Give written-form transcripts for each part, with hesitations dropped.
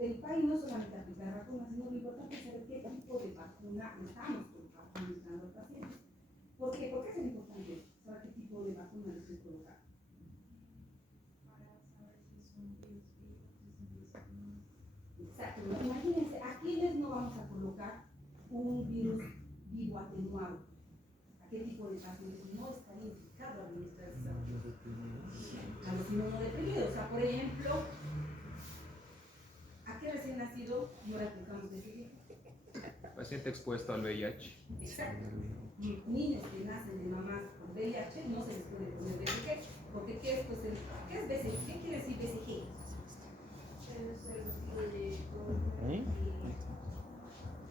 el país no solamente aplicar vacunas, sino lo importante es saber qué tipo de vacuna estamos administrando al paciente. ¿Por qué? ¿Por qué es importante saber qué tipo de vacuna le estoy colocando? Para saber si son virus vivos, si son virus atenuados. Exacto. Imagínense, ¿a quiénes no vamos a colocar un virus vivo atenuado? ¿A qué tipo de pacientes no estaría indicado administrar esa vacuna? A los inmunodeprimidos. O sea, por ejemplo, ¿a qué recién nacido no le aplicamos BCG? Paciente expuesto al VIH. Exacto. Niños que nacen de mamás con VIH no se les puede poner BCG, porque ¿qué es, BCG? ¿Qué quiere decir BCG?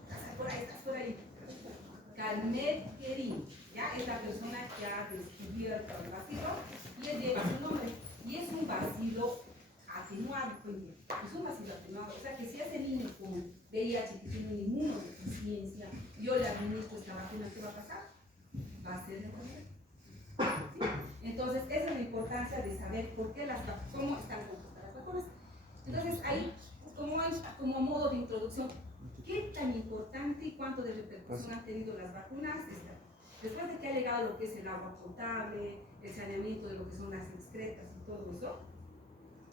Estás por ahí. Calmet-Querin, ¿ya? Es la persona que ha descubierto el bacilo y él lleva su nombre. Y es un bacilo atenuado, es un bacilo atenuado. O sea que si a ese niño con VIH que tiene una inmunodeficiencia, yo le administro esta vacuna, ¿qué va a pasar? Va a ser enfermedad. ¿Sí? Entonces, esa es la importancia de saber por qué cómo están compuestas las vacunas. Entonces, ahí, como modo de introducción, ¿qué tan importante y cuánto de repercusión han tenido las vacunas? Después de que ha llegado lo que es el agua potable, el saneamiento de lo que son las excretas y todo eso,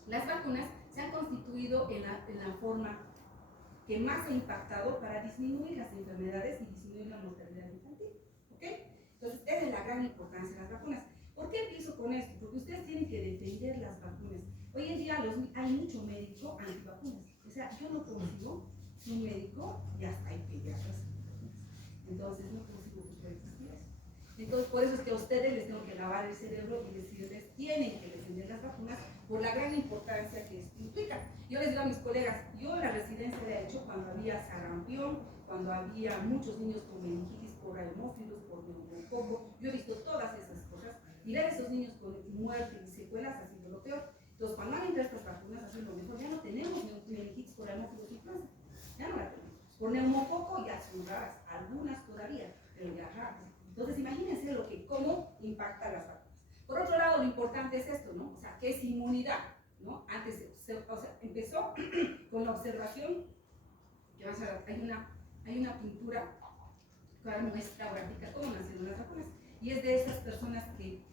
las vacunas se han constituido en la forma que más ha impactado para disminuir las enfermedades y disminuir la mortalidad infantil. ¿Ok? Entonces, esa es la gran importancia de las vacunas. ¿Por qué empiezo con esto? Porque ustedes tienen que defender las vacunas. Hoy en día hay mucho médico antivacunas. O sea, yo no consigo un médico y hasta hay pediatras. Entonces, no consigo que pueda existir eso. Entonces, por eso es que a ustedes les tengo que lavar el cerebro y decirles, tienen que defender las vacunas por la gran importancia que esto implica. Yo les digo a mis colegas, yo la residencia la he hecho cuando había sarampión, cuando había muchos niños con meningitis por hemófilos, por neumococo. Yo he visto todas esas cosas y ver a esos niños con muerte y secuelas ha sido lo peor. Entonces, cuando han entrado estas vacunas, ha sido lo mejor. Ya no tenemos meningitis por hemófilos y influenza. Ya no la tenemos. Por neumococo ya son raras, algunas todavía, pero ya raras. Entonces, imagínense cómo impacta las vacunas. Por otro lado, lo importante es esto, ¿no? O sea, ¿qué es inmunidad? ¿No? Antes, empezó con la observación, que hay una pintura que muestra, grafica cómo nacieron las vacunas, y es de esas personas que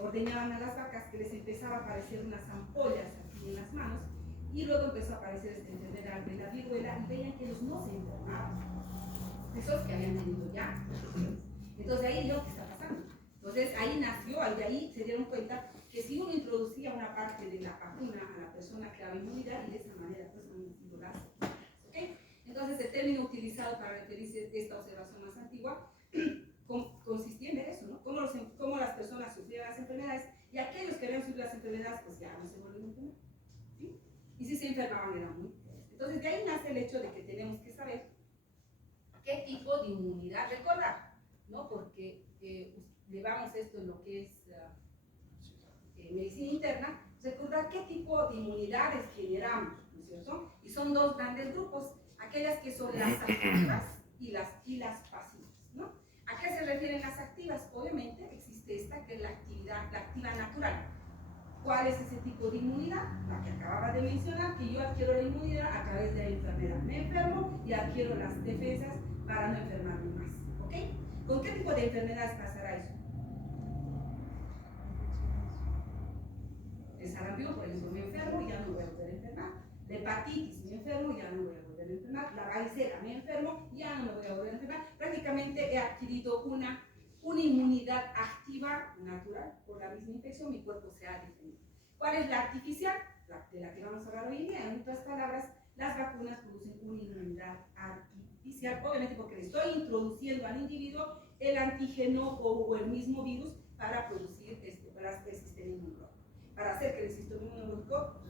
ordeñaban a las vacas, que les empezaba a aparecer unas ampollas aquí en las manos, y luego empezó a aparecer esta enfermedad de la viruela, y veían que ellos no se enfermaban, esos que habían tenido ya. Entonces ahí vio qué está pasando. Entonces ahí nació, de ahí se dieron cuenta que si uno introducía una parte de la vacuna a la persona creaba inmunidad y de esa manera pues han nacido las vacunas. ¿Okay? Entonces el término utilizado para referirse a esta observación más antigua consistía en ver eso, ¿no? Cómo las personas sufrían las enfermedades y aquellos que habían sufrido las enfermedades pues ya no se volvían a enfermar. ¿Sí? Y si se enfermaban era muy triste. Entonces de ahí nace el hecho de que tenemos que saber qué tipo de inmunidad recordar, ¿no? Porque llevamos esto en lo que es medicina interna, recordar qué tipo de inmunidades generamos, ¿no es cierto? Y son dos grandes grupos, aquellas que son las activas y las pasivas, ¿no? ¿A qué se refieren las activas? Obviamente existe esta que es la activa natural. ¿Cuál es ese tipo de inmunidad? La que acababa de mencionar, que yo adquiero la inmunidad a través de la enfermedad. Me enfermo y adquiero las defensas para no enfermarme más. ¿Ok? ¿Con qué tipo de enfermedades pasará eso? El sarampión, por ejemplo, me enfermo y ya no voy a volver a enfermar. La hepatitis, me enfermo y ya no voy a volver a enfermar. La varicela, me enfermo y ya no me voy a volver a enfermar. Prácticamente he adquirido una inmunidad activa natural por la misma infección, mi cuerpo se ha defendido. ¿Cuál es la artificial? De la que vamos a hablar hoy en día. En otras palabras, las vacunas producen una inmunidad artificial, obviamente porque le estoy introduciendo al individuo el antígeno o el mismo virus para producir para el sistema inmunológico, para hacer que el sistema inmunológico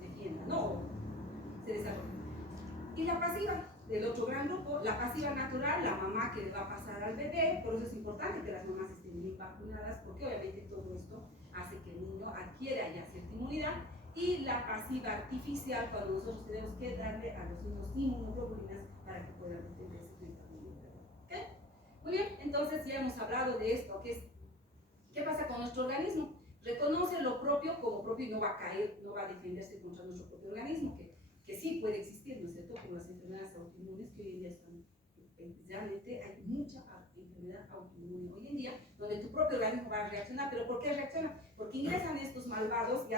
defienda, no se desarrolle. Y la pasiva, del otro gran grupo, la pasiva natural, la mamá que le va a pasar al bebé. Por eso es importante que las mamás estén bien vacunadas, porque obviamente todo esto hace que el niño adquiera ya cierta inmunidad. Y la pasiva artificial, cuando nosotros tenemos que darle a los niños inmunoglobulinas para que puedan defenderse frente a la enfermedad. ¿Okay? Muy bien, entonces ya hemos hablado de esto, ¿qué pasa con nuestro organismo? Reconoce lo propio como propio y no va a caer, no va a defenderse contra nuestro propio qué reacciona? Porque ingresan estos malvados y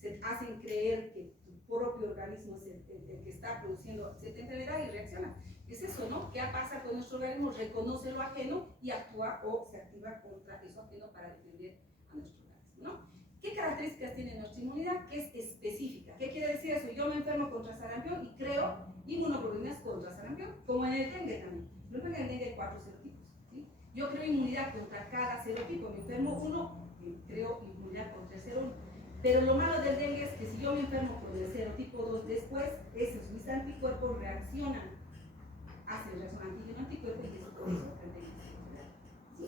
se hacen creer que tu propio organismo es el que está produciendo cierta enfermedad y reacciona. Es eso, ¿no? ¿Qué pasa con nuestro organismo? Reconoce lo ajeno y actúa o se activa contra eso ajeno para defender a nuestro organismo, ¿no? ¿Qué características tiene nuestra inmunidad? Que es específica. ¿Qué quiere decir eso? Yo me enfermo contra sarampión y creo inmunoglobulinas contra sarampión, como en el dengue también. Por ejemplo, en el dengue hay 4 serotipos, ¿sí? Yo creo inmunidad contra cada serotipo. Me enfermo uno, creo inmunidad contra el serotipo. Pero lo malo del dengue es que si yo me enfermo con el serotipo 2 después, mis anticuerpos reaccionan, hacen reacción antígeno-anticuerpo y es por eso que el dengue se enferma, ¿sí?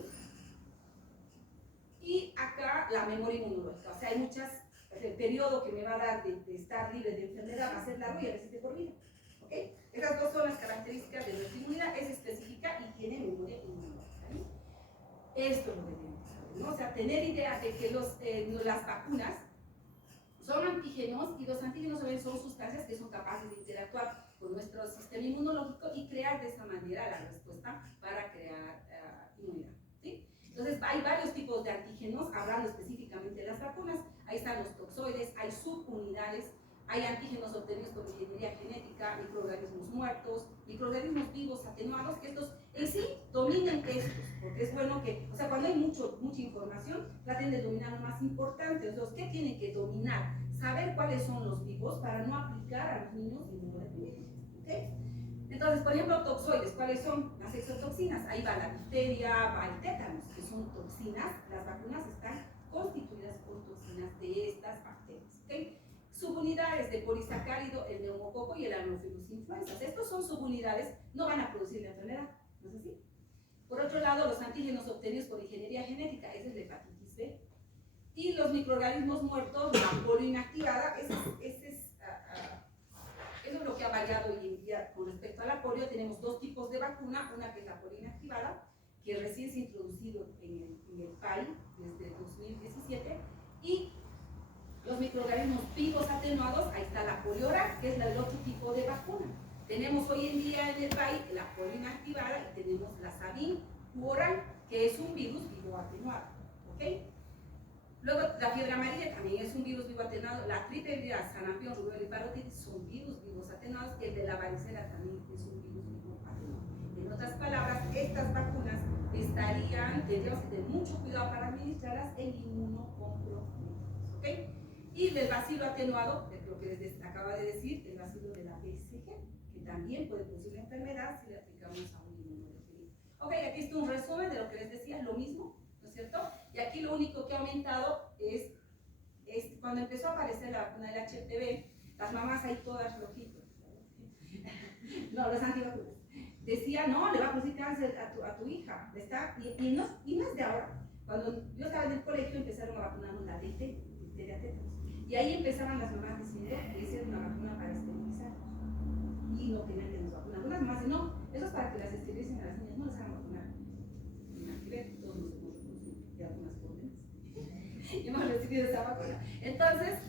Y acá la memoria inmunológica, o sea, hay el periodo que me va a dar de estar libre de enfermedad va a ser largo y a veces de por vida, ¿ok? Esas dos son las características de nuestra inmunidad, es específica y tiene memoria inmunológica, ¿sí? Esto es lo que tenemos que saber, ¿no? O sea, tener idea de que las vacunas son antígenos y los antígenos son sustancias que son capaces de interactuar con nuestro sistema inmunológico y crear de esa manera la respuesta para crear inmunidad, ¿sí? Entonces hay varios tipos de antígenos, hablando específicamente de las vacunas. Ahí están los toxoides, hay subunidades, hay antígenos obtenidos por ingeniería genética, microorganismos muertos, microorganismos vivos atenuados, que estos en sí dominen estos, porque es bueno que, o sea, cuando hay mucha información, traten de dominar lo más importante. Entonces, ¿qué tienen que dominar? Saber cuáles son los vivos para no aplicar a los niños inmunodependientes, ¿ok? Entonces, por ejemplo, toxoides, ¿cuáles son? Las exotoxinas. Ahí va la difteria, va el tétanos, que son toxinas. Las vacunas están constituidas por toxinas de estas bacterias, ¿ok? Subunidades de polisacárido, el neumococo y el Anopheles influenza. Estos son subunidades, no van a producir la enfermedad, ¿no es así? Por otro lado, los antígenos obtenidos por ingeniería genética, esa es la hepatitis B. Y los microorganismos muertos, la polio inactivada, eso es lo que ha variado hoy en día con respecto a la polio. Tenemos dos tipos de vacuna, una que es la polio inactivada, que recién se ha introducido en el país desde 2017, y los microorganismos vivos atenuados, ahí está la polio oral, que es el otro tipo de vacuna. Tenemos hoy en día en el país la polio inactivada y tenemos la Sabin oral, que es un virus vivo atenuado, ¿ok? Luego, la fiebre amarilla también es un virus vivo atenuado. La triple viral, sarampión, rubiola y parotiditis son virus vivos atenuados. El de la varicela también es un virus vivo atenuado. En otras palabras, estas vacunas tendríamos que tener mucho cuidado para administrarlas en inmunocomprometidos, ¿ok? Y del bacilo atenuado, lo que les acaba de decir, el bacilo de la BCG, que también puede producir la enfermedad si le aplicamos a un inmunodeprimido. Ok, aquí está un resumen de lo que les decía, lo mismo, ¿no es cierto? Y aquí lo único que ha aumentado es cuando empezó a aparecer la vacuna del HPV, las mamás ahí todas rojitas. No, los antivacunas. Decía, no, le va a producir cáncer a tu hija. Y no es de ahora. Cuando yo estaba en el colegio empezaron a vacunarnos la difteria tétanos. Y ahí empezaban las mamás diciendo que esa era una vacuna para esterilizar. Y no querían que nos vacunaran. Algunas mamás dicen, no, eso es para que las esterilicen a las niñas, no las hagan vacunar. Nada que ver, todos nos hemos reconocido de algunas formas. Y hemos recibido esa vacuna. Entonces,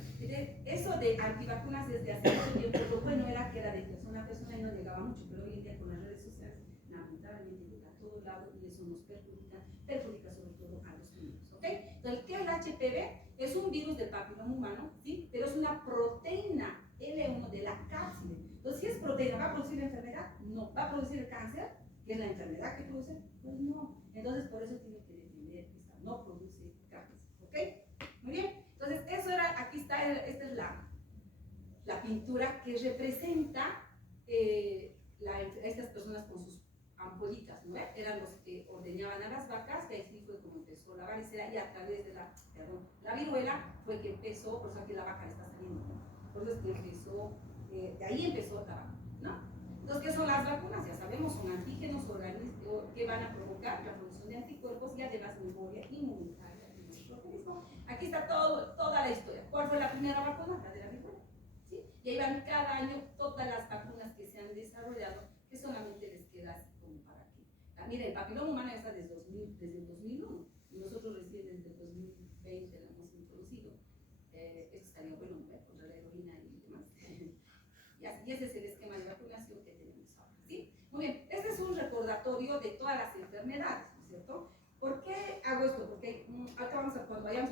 eso de antivacunas desde hace mucho tiempo, lo bueno era que era de persona a persona y no llegaba mucho, pero hoy en día con las redes sociales, lamentablemente llega a todo lado y eso nos perjudica sobre todo a los niños, ¿ok? Entonces, ¿qué es el HPV? Es un virus del papiloma humano, ¿sí? Pero es una proteína L1 de la cápside. Entonces, si es proteína, ¿va a producir la enfermedad? No. ¿Va a producir el cáncer? ¿Que es la enfermedad que produce? Pues no. Entonces, por eso tiene que defender esta. No produce cáncer, ¿ok? Muy bien. Entonces, eso era, aquí está, esta es la pintura que representa estas personas con sus ampollitas, ¿no? Eran los que ordeñaban a las vacas, que así fue como empezó la varicela, y a través de la viruela fue que empezó, por eso aquí la vaca le está saliendo, ¿no? Por eso es que empezó, de ahí empezó la vacuna, ¿no? Entonces, ¿qué son las vacunas? Ya sabemos, son antígenos que van a provocar la producción de anticuerpos y además memoria inmunitaria en nuestro organismo. Aquí está toda la historia. ¿Cuál fue la primera vacuna? La de la viruela, ¿sí? Y ahí van cada año todas las vacunas que se han desarrollado, que solamente les queda así como para aquí. Mira, el papiloma humano está desde el 2001, y nosotros recién desde el 2020 lo hemos introducido. Esto estaría bueno, ¿no? Contra la heroína y demás. Y ese es el esquema de vacunación que tenemos ahora, ¿sí? Muy bien, este es un recordatorio de todas las enfermedades, ¿no es cierto? ¿Por qué hago esto? Porque acá cuando vayamos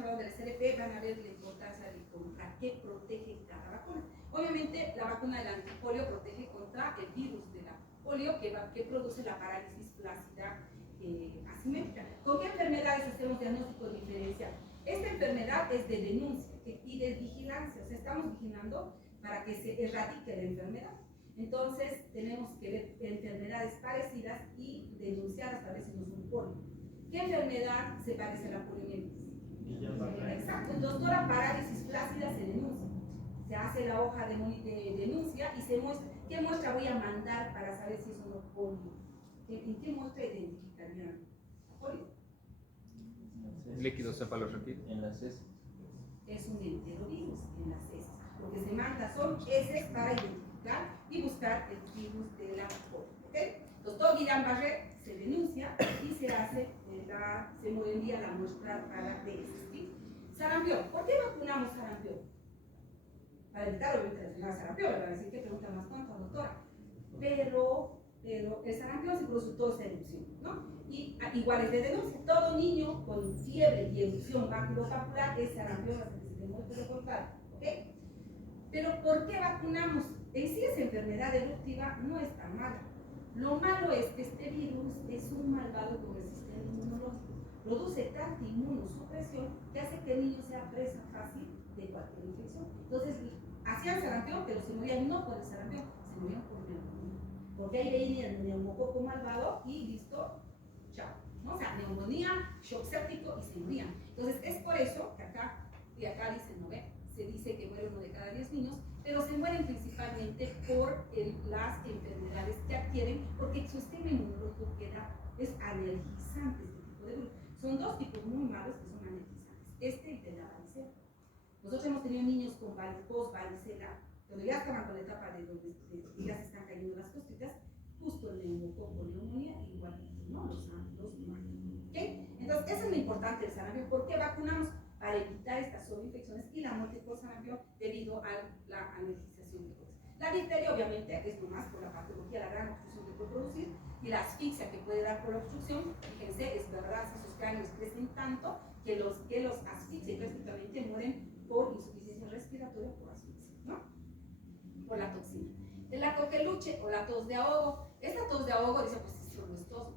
Obviamente, la vacuna del antipolio protege contra el virus de la polio que produce la parálisis flácida asimétrica. ¿Con qué enfermedades hacemos diagnóstico diferencial? Esta enfermedad es de denuncia y de vigilancia, o sea, estamos vigilando para que se erradique la enfermedad. Entonces, tenemos que ver enfermedades parecidas y denunciadas para ver si no son polio. ¿Qué enfermedad se parece a la poliomielitis? Exacto, entonces toda la parálisis flácida se denuncia. Se hace la hoja de denuncia y se muestra. ¿Qué muestra voy a mandar para saber si es o no polio? ¿En qué muestra identificarían a polio? Líquido cefalorraquídeo. En las heces. Es un enterovirus en las heces. Lo que se manda son heces para identificar y buscar el virus de la polio. ¿Okay? Entonces, todo Guillain-Barré se denuncia y se hace, se envía la muestra para de heces. ¿Sí? Sarampión. ¿Por qué vacunamos sarampión? Para evitar obviamente la enfermedad de sarampión, le van a decir qué pregunta más tonta, doctora. Pero el sarampión se produce toda esta erupción, ¿no? Y igual es de denuncia. Todo niño con fiebre y erupción maculopapular es sarampión hasta que se demuestre lo contrario, ¿ok? Pero ¿por qué vacunamos? En sí esa enfermedad eruptiva no es tan mala. Lo malo es que este virus es un malvado con el sistema inmunológico. Produce tanta inmunosupresión que hace que el niño sea presa fácil de cualquier infección. Entonces, hacían sarampión, pero se morían no por el sarampión, se morían por neumonía. Porque ahí venía el neumococo malvado y listo, chao. ¿No? O sea, neumonía, shock séptico y se morían. Entonces, es por eso que acá, y acá dicen, ¿no ve? Se dice que muere 1 de cada 10 niños, pero se mueren principalmente por las enfermedades que adquieren, porque su sistema inmunológico es alergizante, este tipo de virus. Son dos tipos muy malos que son alergizantes. Este y de la varicela. Nosotros hemos tenido niños con post-varicela, cuando ya estaban con la etapa de donde ya se están cayendo las costillas, justo el neumococo, neumonía, igual, ¿no? Los matan. ¿Okay? Entonces, eso es lo importante del sarampión. ¿Por qué vacunamos? Para evitar estas sobreinfecciones y la muerte por sarampión debido a la alergización que produce. La difteria, obviamente, es nomás por la patología, la gran obstrucción que puede producir y la asfixia que puede dar por la obstrucción. Fíjense, es verdad, esos cráneos crecen tanto que los asfixia y prácticamente mueren por insuficiencia respiratoria por asfixia, ¿no? Por la toxina. La coqueluche o la tos de ahogo. Esta tos de ahogo, dice, pues eso no es tos.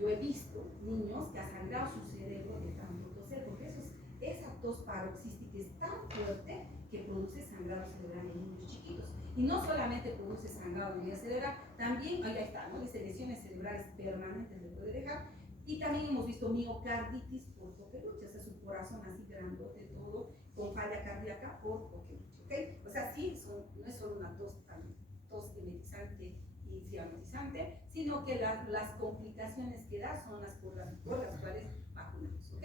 Yo he visto niños que ha sangrado su cerebro de tanto toser, porque esa tos paroxística es tan fuerte que produce sangrado cerebral en niños chiquitos. Y no solamente produce sangrado en vía cerebral, también, ahí está, ¿no? Dice lesiones cerebrales permanentes le puede dejar. Y también hemos visto miocarditis por coqueluche, o sea, su corazón así grandote todo, con falla cardíaca por coqueluche, ¿ok? O sea, sí, no es solo una tos emetizante y inflammatizante, sino que las complicaciones que da son las por las cuales vacunamos, ¿ok?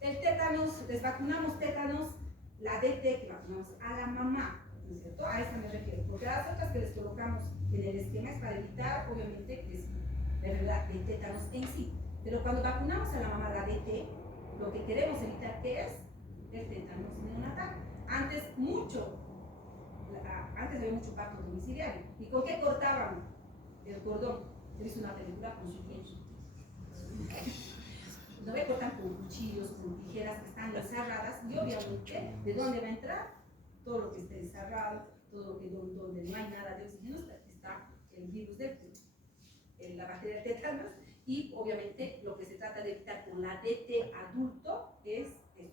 El tétanos, les vacunamos tétanos, la DT que vacunamos a la mamá, ¿no es cierto? A esa me refiero, porque las otras que les colocamos en el esquema es para evitar, obviamente, que es el tétanos en sí. Pero cuando vacunamos a la mamá la DT, lo que queremos evitar que es el tétanos neonatal. Antes había mucho parto domiciliario. ¿Y con qué cortaban el cordón? He visto una película con su pienso. No me cortan con cuchillos, con tijeras que están desarradas y obviamente, ¿de dónde va a entrar? Todo lo que esté desarrado, todo lo que donde no hay nada de oxígeno está el virus la bacteria del tétanos y obviamente lo que se trata de evitar con la DT adulto es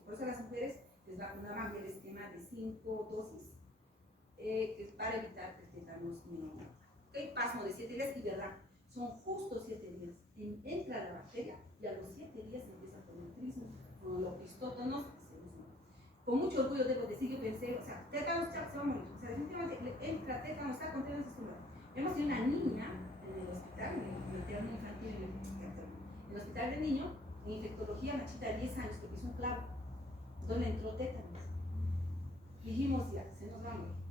por eso las mujeres les vacunaban el esquema de 5 dosis para evitar el tétanos neonatal. ¿Okay? Pasmo de 7 días y verdad, son justo 7 días. Entra la bacteria y a los 7 días empieza con el trismo, con los pistótonos. Con mucho orgullo debo decir, yo pensé, o sea, tétanos se va a morir. O sea, definitivamente entra tétanos, está con tétanos. Hemos tenido una niña en el hospital, en el materno infantil, en el hospital del niño, en infectología, una chica de 10 años que hizo un clavo, donde entró tétanos. Dijimos, ya, se nos va a morir.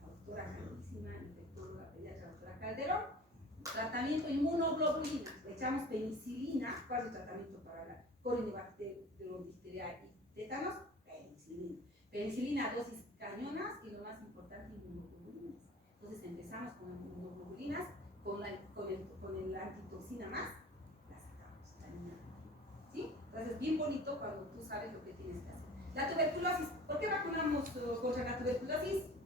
La doctora grandísima, infectóloga pediatra, doctora Calderón, tratamiento inmunoglobulina, le echamos penicilina. ¿Cuál es el tratamiento para la coronibacteria y tétanos? Penicilina. Penicilina, dosis cañonas y lo más importante, inmunoglobulinas. Entonces empezamos con inmunoglobulinas, con la antitoxina más, la sacamos, ¿sí? Entonces es bien bonito cuando tú sabes lo que tienes que hacer. La tuberculosis, ¿por qué vacunamos contra la tuberculosis?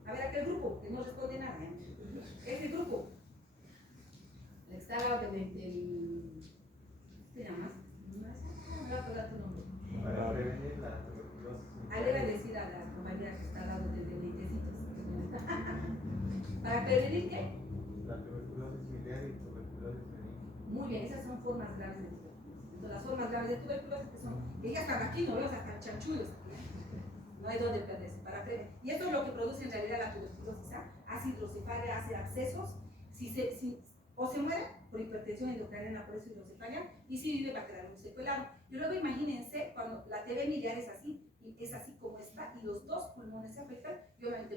A ver, aquel grupo que no responde nada. Ese grupo. El que está al lado del. ¿Qué te llamas? No me va a acordar tu nombre. Para prevenir la tuberculosis. Ahí le iba a decir a la compañera que está al lado del de lentecitos. ¿Para prevenir qué? La tuberculosis miliar y tuberculosis benigna. Muy bien, esas son formas graves de tuberculosis. Entonces, las formas graves de tuberculosis que son, que ya están aquí, no veo, hasta chanchullos. No hay donde perderse para prevenir. Y esto es lo que produce en realidad la tuberculosis, ¿ah? Hace hidrocefalia, hace abscesos, o se muere por hipertensión endocrinal por eso hidrocefalia, y si vive va a quedar muy secuelado. Y luego imagínense cuando la TV miliar es así como está, y los dos pulmones se afectan, y obviamente